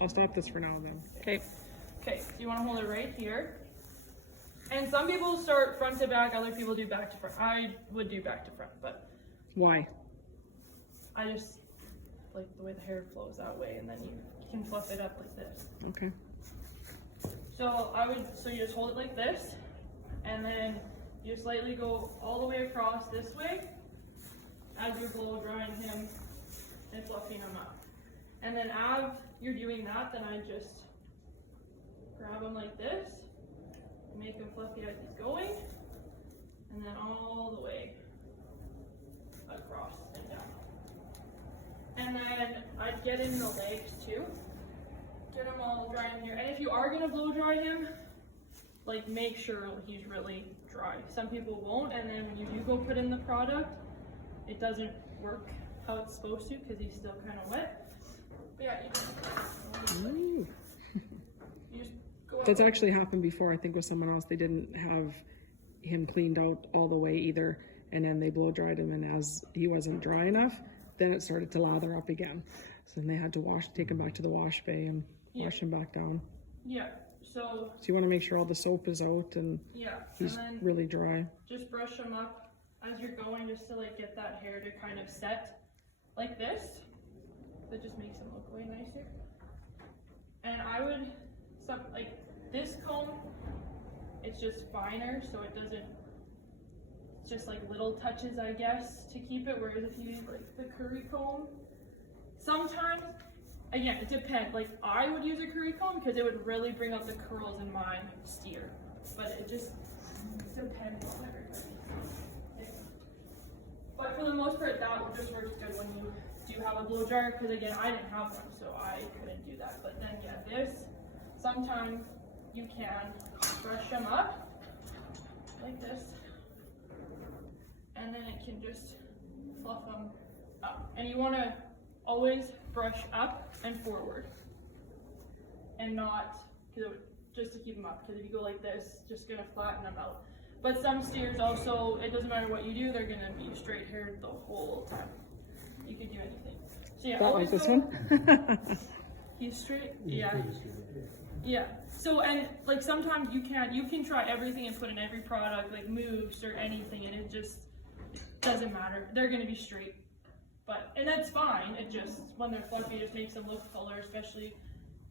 I'll stop this for now then. Okay. Okay, so you want to hold it right here. And some people start front to back, other people do back to front. I would do back to front, but Why? I just like the way the hair flows that way, and then you can fluff it up like this. Okay. So you just hold it like this, and then you slightly go all the way across this way as you're blow drying him and fluffing him up. And then as you're doing that, then I just grab him like this, make him fluffy as he's going, and then all the way across and down. And then I'd get in the legs too. Get them all dry in here. And if you are gonna blow dry him, like make sure he's really dry. Some people won't, and then when you do go put in the product, it doesn't work how it's supposed to because he's still kind of wet. But yeah, you just go. That's actually happened before, I think, with someone else. They didn't have him cleaned out all the way either, and then they blow dried him, and as he wasn't dry enough, then it started to lather up again. So then they had to take him back to the wash bay and wash him back down. Yeah. So you want to make sure all the soap is out and he's and then really dry. Just brush him up as you're going, just to like get that hair to kind of set like this. That just makes him look way nicer. And I would like this comb, it's just finer, so it doesn't, it's just like little touches, I guess, to keep it. Whereas if you use like the curry comb, sometimes, again, it depends. Like I would use a curry comb because it would really bring out the curls in my steer, but it just depends on everybody. Yeah. But for the most part, that just works good when you do have a blow dryer, because again, I didn't have one, so I couldn't do that. But then yeah, this, sometimes you can brush them up like this, and then it can just fluff them up. And you want to always brush up and forward, and not, just to keep them up, because if you go like this, just gonna flatten them out. But some steers also, it doesn't matter what you do, they're gonna be straight haired the whole time. You could do anything. So yeah, like this one? He's straight. Yeah. Yeah. So, and like sometimes you can try everything and put in every product, like moves or anything, and it just doesn't matter. They're gonna be straight. And that's fine. It just, when they're fluffy, it just makes them look fuller, especially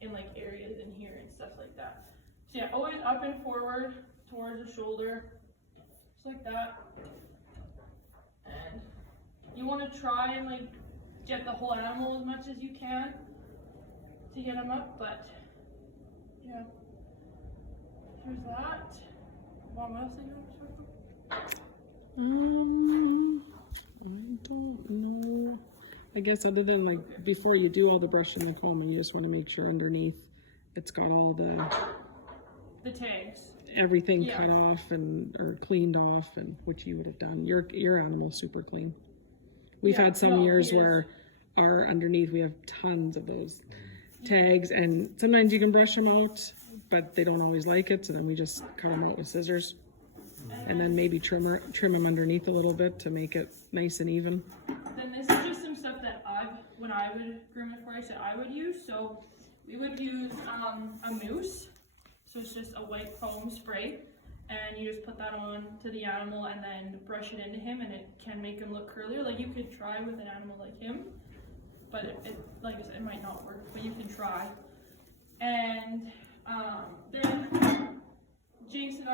in like areas in here and stuff like that. So yeah, always up and forward towards the shoulder, just like that. And you want to try and like get the whole animal as much as you can to get them up, but yeah, there's that. What else are you want to talk about? I don't know. I guess other than like before you do all the brushing and combing, you just want to make sure underneath it's got all the tags, everything cut off or cleaned off, and which you would have done. Your animal's super clean. We've had some years where our underneath we have tons of those tags, and sometimes you can brush them out, but they don't always like it, so then we just cut them out with scissors. And then maybe trim them underneath a little bit to make it nice and even. Then this is just some stuff that when I would groom it for, I said I would use. So we would use a mousse. So it's just a white foam spray, and you just put that on to the animal and then brush it into him, and it can make him look curlier. Like you could try with an animal like him, but it like I said, it might not work, but you can try. And then Jason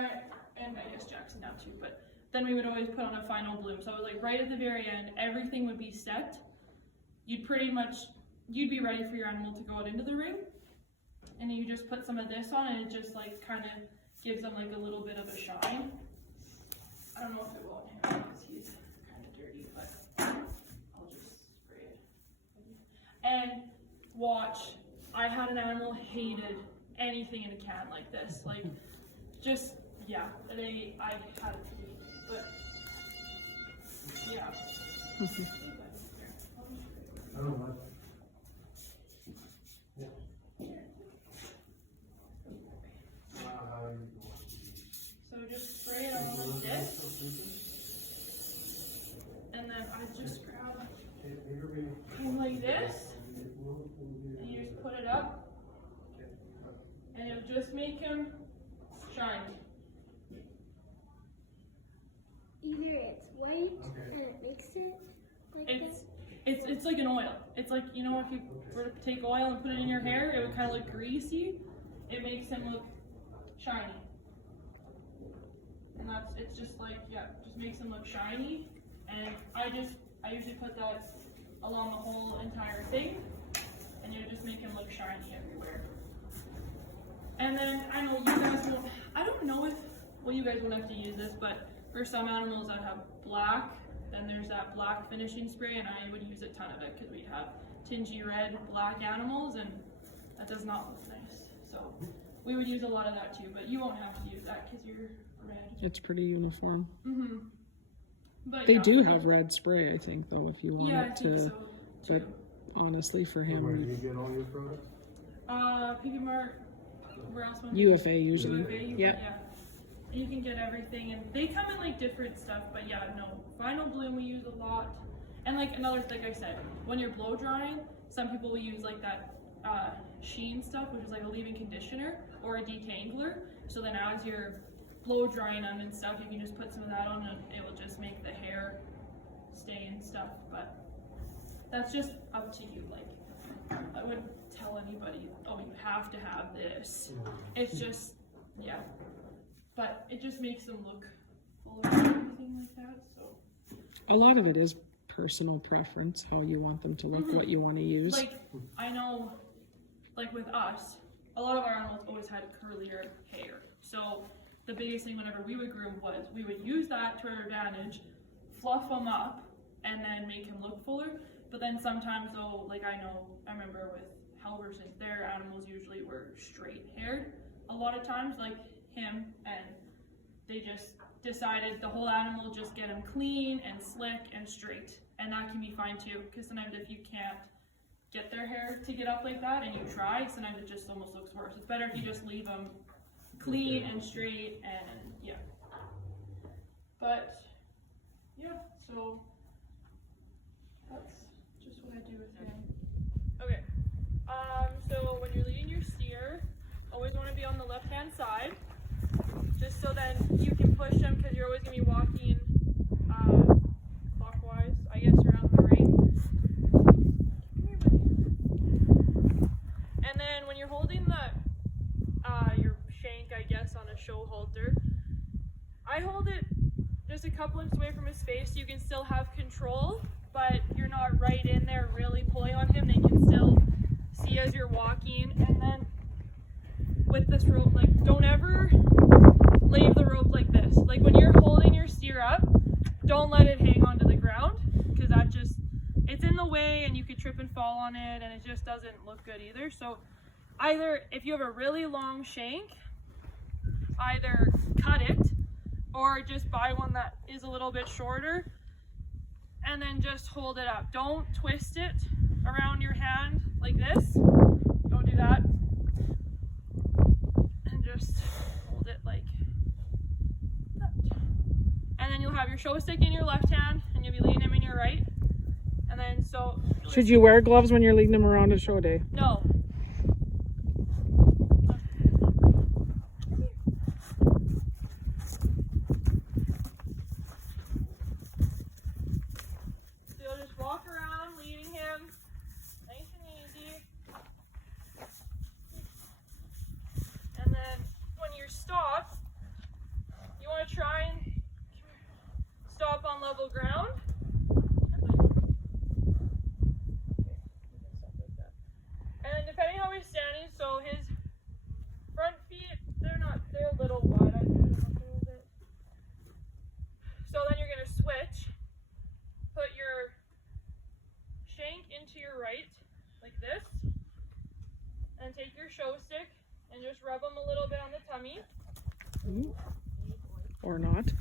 and I guess Jackson now too, but then we would always put on a final bloom. So it was like right at the very end, everything would be set. You'd be ready for your animal to go out into the ring, and you just put some of this on, and it just like kind of gives them like a little bit of a shine. I don't know if it will in here because he's kind of dirty, but I'll just spray it. And watch, I had an animal hated anything in a can like this, like just. Yeah, I had it to be, but yeah. I don't know. So just spray it on like this, and then I just grab him like this, and you just put it up, and it'll just make him shiny. Either it's white and it makes it like that. It's like an oil. It's like, you know, if you were to take oil and put it in your hair, it would kind of look greasy. It makes him look shiny. And it's just like, yeah, just makes him look shiny. And I usually put that along the whole entire thing, and you just make him look shiny everywhere. And then I know you guys won't, I don't know if, well, you guys won't have to use this, but for some animals that have black, then there's that black finishing spray, and I would use a ton of it because we have tingy red black animals, and that does not look nice. So we would use a lot of that too, but you won't have to use that because you're red. It's pretty uniform. Mm-hmm. But They yeah, do have red spray, I think, though, if you want yeah, I it think to. so But too. honestly, for Where do him, you get all your products? Peak Mart, where else? UFA usually. UFA, Yep. yeah. You can get everything, and they come in like different stuff, but yeah, no, Vinyl Bloom we use a lot. And like like I said, when you're blow drying, some people will use like that sheen stuff, which is like a leave-in conditioner or a detangler. So then as you're blow drying them and stuff, you can just put some of that on, and it will just make the hair stay and stuff. But that's just up to you. Like, I wouldn't tell anybody, oh, you have to have this. It's just, yeah. But it just makes them look full of everything like that, so. A lot of it is personal preference, how you want them to look, what you want to use. Like, I know, like with us, a lot of our animals always had curlier hair. So the biggest thing whenever we would groom was we would use that to our advantage, fluff them up, and then make him look fuller. But then sometimes though, like I remember with Halversons, their animals usually were straight haired a lot of times, like him, and they just decided the whole animal just get him clean and slick and straight, and that can be fine too, because sometimes if you can't get their hair to get up like that and you try, sometimes it just almost looks worse. It's better if you just leave them clean and straight, and yeah. But yeah, so that's just what I do with him. Okay, so when you're leading your steer, always want to be on the left hand side, just so then you can push them, because you're always going to be walking clockwise, I guess, around the ring. And then when you're holding your shank, I guess, on a show halter, I hold it just a couple inches away from his face so you can still have control, but you're not right in there really pulling on him. They can still see as you're walking. And then with this rope, like, don't ever leave the rope like this. Like when you're holding your steer up, don't let it hang onto the ground, because that just, it's in the way and you could trip and fall on it, and it just doesn't look good either. So either, if you have a really long shank, either cut it or just buy one that is a little bit shorter and then just hold it up. Don't twist it around your hand like this. Don't do that. And just hold it like that. And then you'll have your show stick in your left hand and you'll be leading him in your right. And then so... Should you wear gloves when you're leading them around a show day? No. So you'll just walk around leading him nice and easy. And then when you're stopped, you want to try and stop on level ground. And then depending how he's standing, so his front feet, they're a little wide. I put them up a little bit. So then you're going to switch. Put your shank into your right, like this. And take your show stick and just rub him a little bit on the tummy. Ooh. Or not.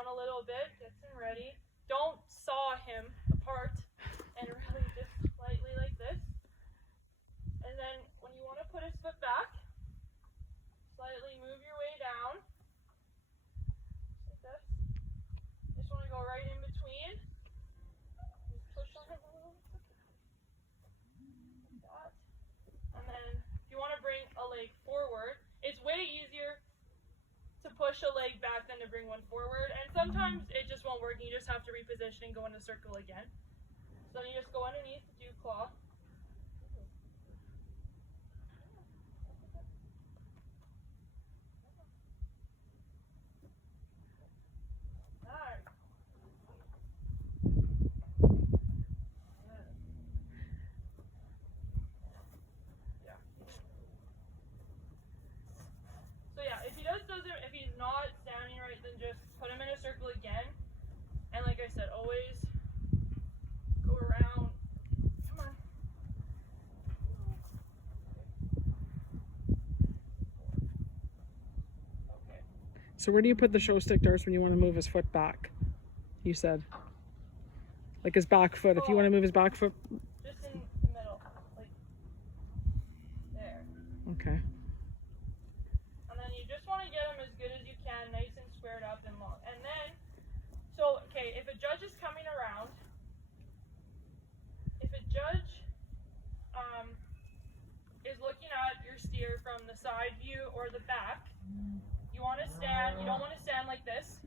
A little bit, gets him ready. Don't saw him apart, and really just slightly push a leg back then to bring one forward. And sometimes it just won't work. You just have to reposition and go in a circle again. So you just go underneath, do claw. Nice. Yeah. So yeah, if he if he's not standing right, then just put him in a circle again. And like I said, always go around. Come on. Okay. So where do you put the show stick, Darce, when you want to move his foot back? You said. Like his back foot. If you want to move his back foot. Just in the middle. Like there. Okay. And then you just want to get him as good as you can, nice and squared up and long. And then, so, okay, if a judge is coming around, if a judge is looking at your steer from the side view or the back, you want to stand, you don't want to stand like this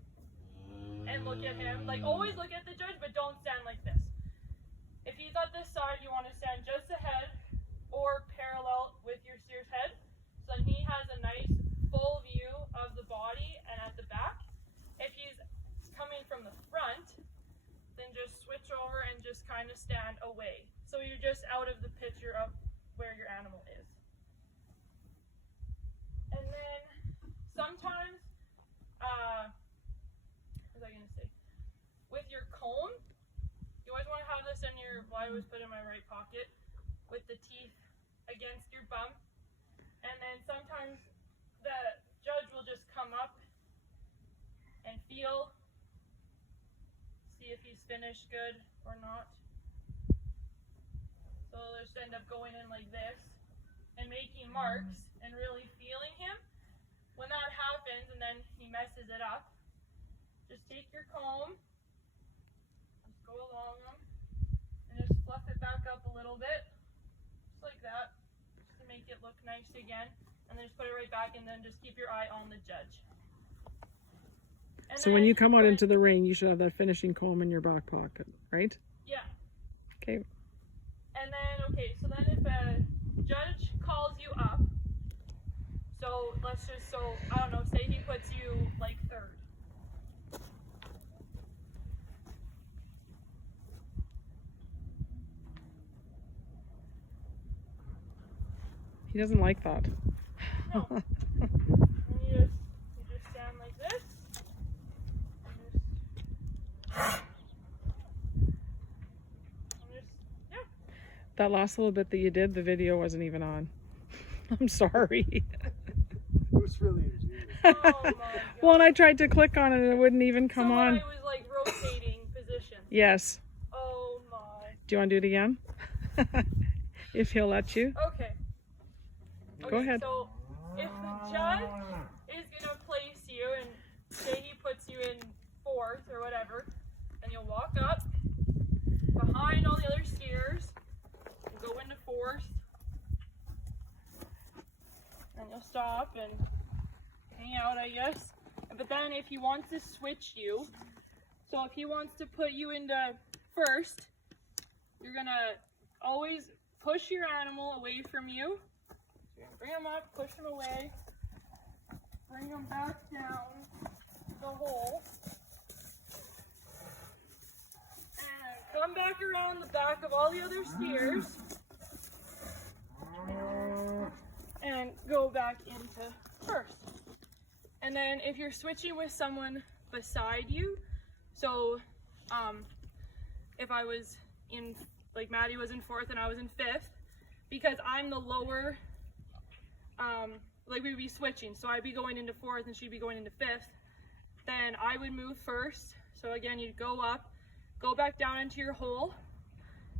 and look at him. Like, always look at the judge, but don't stand like this. If he's at this side, you want to stand just ahead or parallel with your steer's head. So he has a nice full view of the body and at the back. If he's coming from the front, then just switch over and just kind of stand away. So you're just out of the picture of where your animal is. And then sometimes, what was I going to say? With your comb, you always want to have this in your, well, I always put it in my right pocket, with the teeth against your bum. And then sometimes the judge will just come up and feel, see if he's finished good or not. So they'll just end up going in like this and making marks and really feeling him. When that happens and then he messes it up, just take your comb, just go along them, and just fluff it back up a little bit, just like that, just to make it look nice again. And then just put it right back, and then just keep your eye on the judge. And So when you come out into the ring, you should have that finishing comb in your back pocket, right? Yeah. Okay. And then, okay, so then if a judge calls you up, so let's just, so, I don't know, say he puts you like third. He doesn't like that. No. And you just stand like this. Yeah. That last little bit that you did, the video wasn't even on. I'm sorry. It was really ingenious. Oh my God. Well, and I tried to click on it and it wouldn't even come so on. It was like rotating position. Yes. Oh my. Do you want to do it again? If he'll let you. Okay. Go ahead. So if the judge is gonna place you and say he puts you in fourth or whatever, then you'll walk up behind all the other steers and go into fourth. And you'll stop and hang out, I guess. But then if he wants to switch you, so if he wants to put you into first, you're gonna always push your animal away from you. Bring him up, push him away, bring him back down the hole, and come back around the back of all the other steers, and go back into first. And then if you're switching with someone beside you, so if I was in, like Maddie was in fourth and I was in fifth, because I'm the lower, like we'd be switching, so I'd be going into fourth and she'd be going into fifth, then I would move first. So again, you'd go up, go back down into your hole,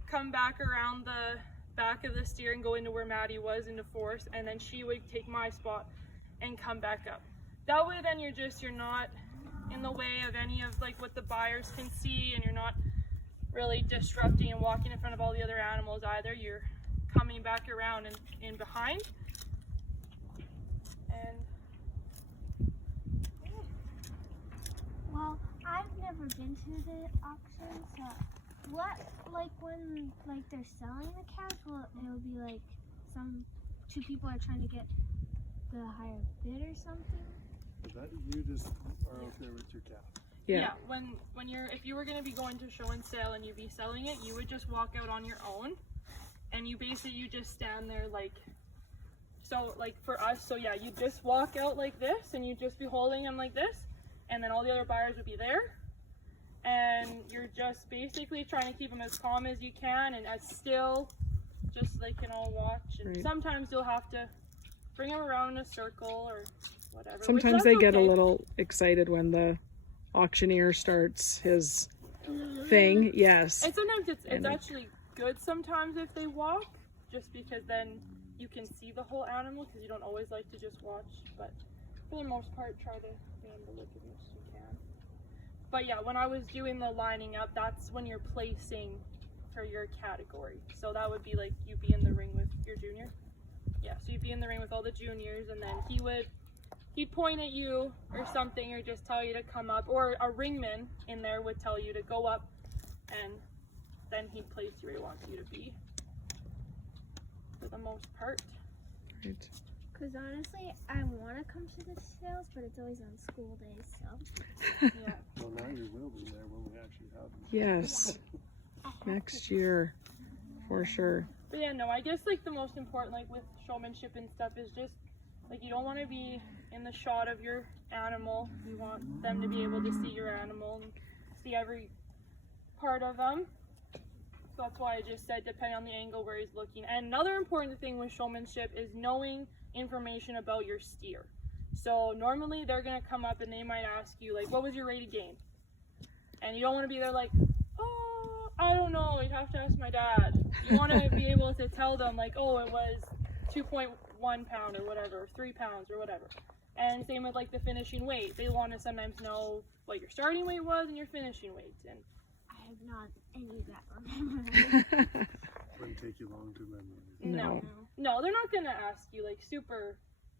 come back around the back of the steer and go into where Maddie was into fourth, and then she would take my spot and come back up. That way then you're not in the way of any of like what the buyers can see, and you're not really disrupting and walking in front of all the other animals either. You're coming back around and in behind. And yeah. I've never been to the auction, so what, like when like they're selling the cows, it'll be like two people are trying to get the higher bid or something? Is that you just are out there with your cat? Yeah. When you're, if you were gonna be going to show and sale and you'd be selling it, you would just walk out on your own, and you just stand there like, so like for us, so yeah, you just walk out like this, and you'd just be holding them like this, and then all the other buyers would be there, and you're just basically trying to keep them as calm as you can and as still, just so they can all watch. And sometimes you'll have to bring them around in a circle or whatever. Sometimes they get a little excited when the auctioneer starts his thing. Yes. And sometimes it's actually good sometimes if they walk, just because then you can see the whole animal, because you don't always like to just watch. But for the most part, try to be able to look as much as you can. But yeah, when I was doing the lining up, that's when you're placing for your category. So that would be like you'd be in the ring with your junior. Yeah, so you'd be in the ring with all the juniors, and then he'd point at you or something, or just tell you to come up, or a ringman in there would tell you to go up, and then he'd place you where he wants you to be, for the most part. Right. Because honestly, I want to come to the sales, but it's always on school days, so. Yeah. Well, now you will be there when we actually have them. Yes. Next year, for sure. But yeah, no, I guess like the most important, like with showmanship and stuff, is just like you don't want to be in the shot of your animal. You want them to be able to see your animal and see every part of them. So that's why I just said depending on the angle where he's looking. And another important thing with showmanship is knowing information about your steer. So normally they're gonna come up and they might ask you like, what was your rated gain? And you don't want to be there like, oh, I don't know, you have to ask my dad. You want to be able to tell them like, oh, it was 2.1 pound or whatever, or 3 pounds or whatever. And same with like the finishing weight. They want to sometimes know what your starting weight was and your finishing weight. And I have not any of that remembered. Wouldn't take you long to memorize. No, they're not gonna ask you like super,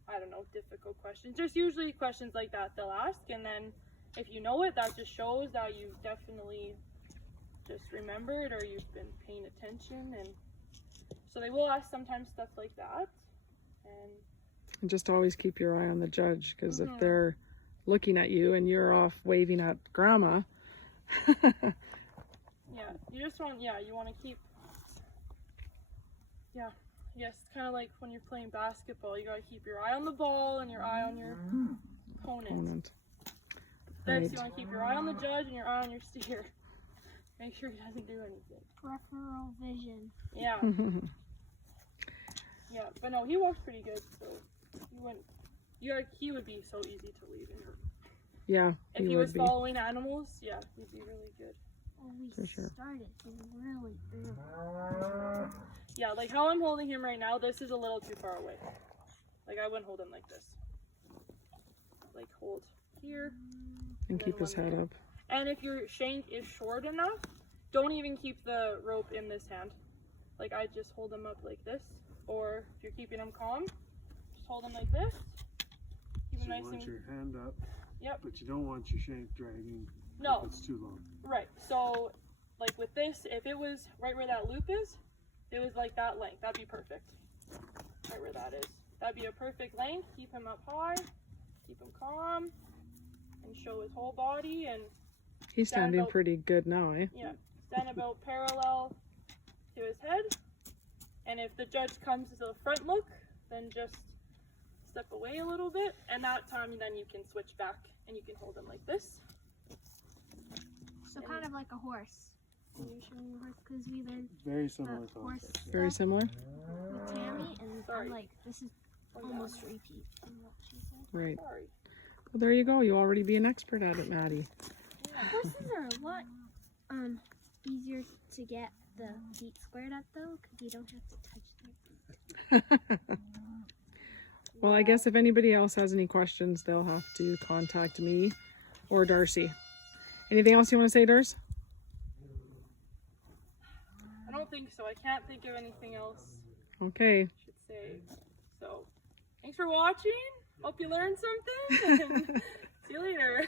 I don't know, difficult questions. Just usually questions like that they'll ask, and then if you know it, that just shows that you definitely just remembered or you've been paying attention. And so they will ask sometimes stuff like that. And just always keep your eye on the judge, because if they're looking at you and you're off waving at grandma. Yeah, you just want, you want to keep, yes, kind of like when you're playing basketball, you got to keep your eye on the ball and your eye on your opponent. This, you want to keep your eye on the judge and your eye on your steer. Make sure he doesn't do anything. Peripheral vision. Yeah. Yeah, but no, he walks pretty good, so he would be so easy to lead in. Yeah, if he was following animals, yeah, he'd be really good. Well, we started really early. Yeah, like how I'm holding him right now, this is a little too far away. Like I wouldn't hold him like this. Like hold here. And keep his head up. And if your shank is short enough, don't even keep the rope in this hand. Like I just hold him up like this. Or if you're keeping him calm, just hold him like this. Keep him nice and... You want your hand up. Yep. But you don't want your shank dragging if it's too long. Right. So, like with this, if it was right where that loop is, if it was like that length, that'd be perfect. Right where that is. That'd be a perfect length. Keep him up high. Keep him calm. And show his whole body. And he's standing pretty good now, eh? Yeah. Stand about parallel to his head. And if the judge comes to the front look, then just step away a little bit. And that time, then you can switch back and you can hold him like this. So kind of like a horse. When you're showing a horse, because we learned very similar concept. Very similar? With Tammy, and I'm like, this is almost repeat from what she said. Right. Well, there you go. You'll already be an expert at it, Maddie. Horses are a lot easier to get the feet squared up, though, because you don't have to touch their feet. Well, I guess if anybody else has any questions, they'll have to contact me or Darcy. Anything else you want to say, Darcy? I don't think so. I can't think of anything else Okay. I should say. So, thanks for watching. Hope you learned something. See you later.